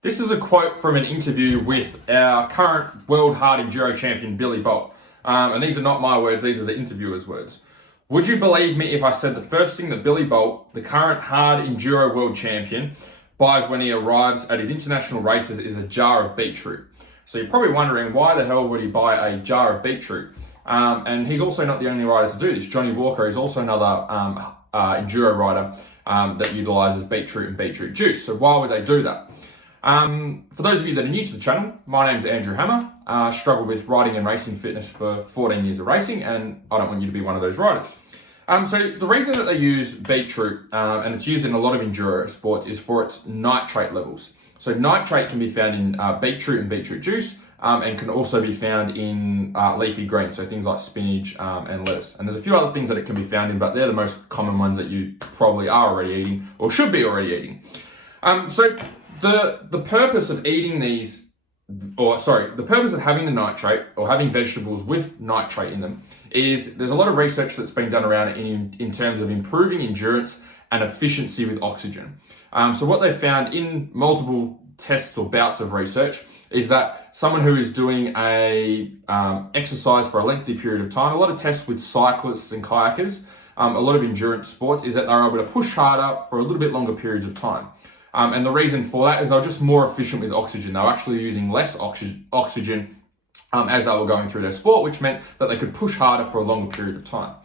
This is a quote from an interview with our current world hard enduro champion, Billy Bolt. And these are not my words, these are the interviewer's words. Would you believe me if I said the first thing that Billy Bolt, the current hard enduro world champion, buys when he arrives at his international races is a jar of beetroot? So you're probably wondering, why the hell would he buy a jar of beetroot? And he's also not the only rider to do this. Johnny Walker is also another enduro rider that utilises beetroot and beetroot juice. So why would they do that? For those of you that are new to the channel, my name's Andrew Hammer. Struggled with riding and racing fitness for 14 years of racing, and I don't want you to be one of those riders. So the reason that they use beetroot, and it's used in a lot of enduro sports, is for its nitrate levels. So nitrate can be found in beetroot and beetroot juice, and can also be found in leafy greens, so things like spinach and lettuce. And there's a few other things that it can be found in, but they're the most common ones that you probably are already eating, or should be already eating. The purpose of eating these, the purpose of having the nitrate or having vegetables with nitrate in them is there's a lot of research that's been done around it in terms of improving endurance and efficiency with oxygen. So what they've found in multiple tests or bouts of research is that someone who is doing a exercise for a lengthy period of time, a lot of tests with cyclists and kayakers, a lot of endurance sports, is that they're able to push harder for a little bit longer periods of time. And the reason for that is they're just more efficient with oxygen. They're actually using less oxygen as they were going through their sport, which meant that they could push harder for a longer period of time.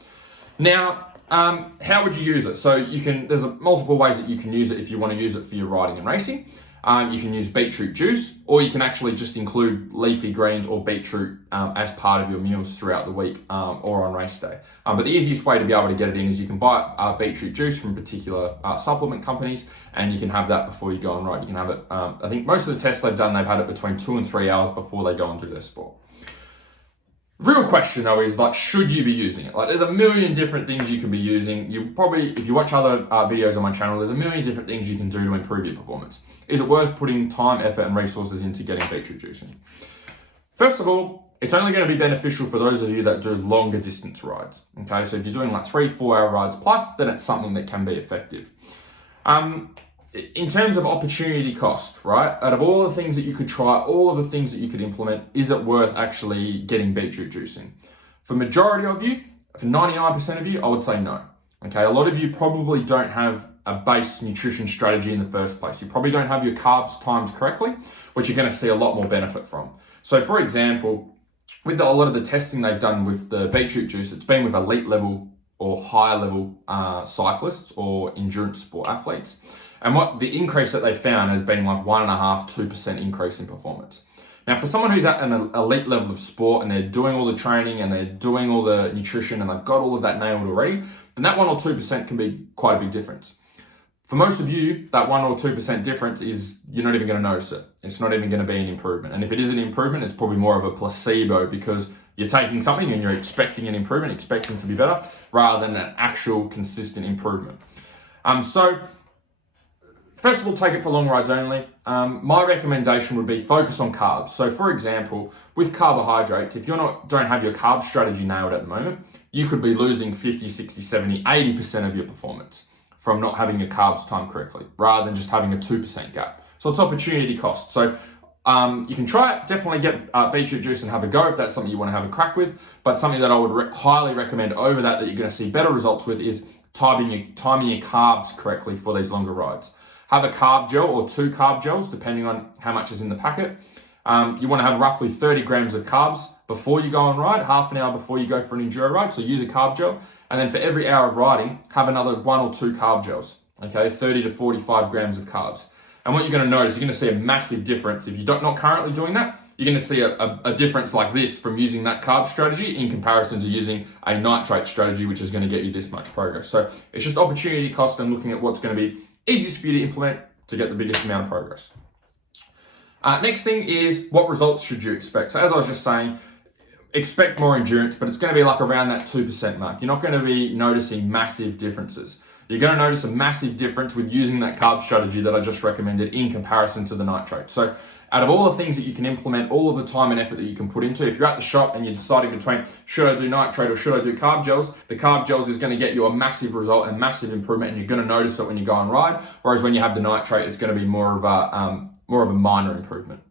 Now, how would you use it? So there's multiple ways that you can use it if you want to use it for your riding and racing. You can use beetroot juice, or you can actually just include leafy greens or beetroot as part of your meals throughout the week or on race day. But the easiest way to be able to get it in is you can buy beetroot juice from particular supplement companies, and you can have that before you go and ride. You can have it, I think most of the tests they've done, they've had it between 2 and 3 hours before they go and do their sport. Real question though is, should you be using it? There's a million different things you can be using. You probably, if you watch other videos on my channel, there's a million different things you can do to improve your performance. Is it worth putting time, effort, and resources into getting beetroot juice in? First of all, it's only going to be beneficial for those of you that do longer distance rides. Okay, so if you're doing 3-4 hour rides plus, then it's something that can be effective. In terms of opportunity cost, right? Out of all the things that you could try, all of the things that you could implement, is it worth actually getting beetroot juice in? For majority of you, for 99% of you, I would say no. Okay, a lot of you probably don't have a base nutrition strategy in the first place. You probably don't have your carbs timed correctly, which you're going to see a lot more benefit from. So for example, with a lot of the testing they've done with the beetroot juice, it's been with elite level or higher level cyclists or endurance sport athletes. And what the increase that they found has been 1.5–2% increase in performance. Now, for someone who's at an elite level of sport and they're doing all the training and they're doing all the nutrition and they've got all of that nailed already, then that 1 or 2% can be quite a big difference. For most of you, that 1 or 2% difference is, you're not even going to notice it. It's not even going to be an improvement. And if it is an improvement, it's probably more of a placebo, because you're taking something and you're expecting an improvement, expecting to be better, rather than an actual consistent improvement. First of all, take it for long rides only. My recommendation would be focus on carbs. So for example, with carbohydrates, if you don't have your carb strategy nailed at the moment, you could be losing 50, 60, 70, 80% of your performance from not having your carbs timed correctly, rather than just having a 2% gap. So it's opportunity cost. So you can try it, definitely get beetroot juice and have a go if that's something you want to have a crack with. But something that I would highly recommend over that you're going to see better results with is timing your carbs correctly for these longer rides. Have a carb gel or 2 carb gels, depending on how much is in the packet. You want to have roughly 30 grams of carbs before you go on ride, half an hour before you go for an enduro ride. So use a carb gel. And then for every hour of riding, have another 1 or 2 carb gels. Okay, 30 to 45 grams of carbs. And what you're going to notice, you're going to see a massive difference. If you're not currently doing that, you're going to see a difference like this from using that carb strategy in comparison to using a nitrate strategy, which is going to get you this much progress. So it's just opportunity cost and looking at what's going to be easiest for you to implement to get the biggest amount of progress. Next thing is, what results should you expect? So as I was just saying, expect more endurance, but it's going to be around that 2% mark. You're not going to be noticing massive differences. You're going to notice a massive difference with using that carb strategy that I just recommended in comparison to the nitrate. So out of all the things that you can implement, all of the time and effort that you can put into, if you're at the shop and you're deciding between should I do nitrate or should I do carb gels, the carb gels is going to get you a massive result and massive improvement, and you're going to notice it when you go and ride. Whereas when you have the nitrate, it's going to be more of a more of a minor improvement.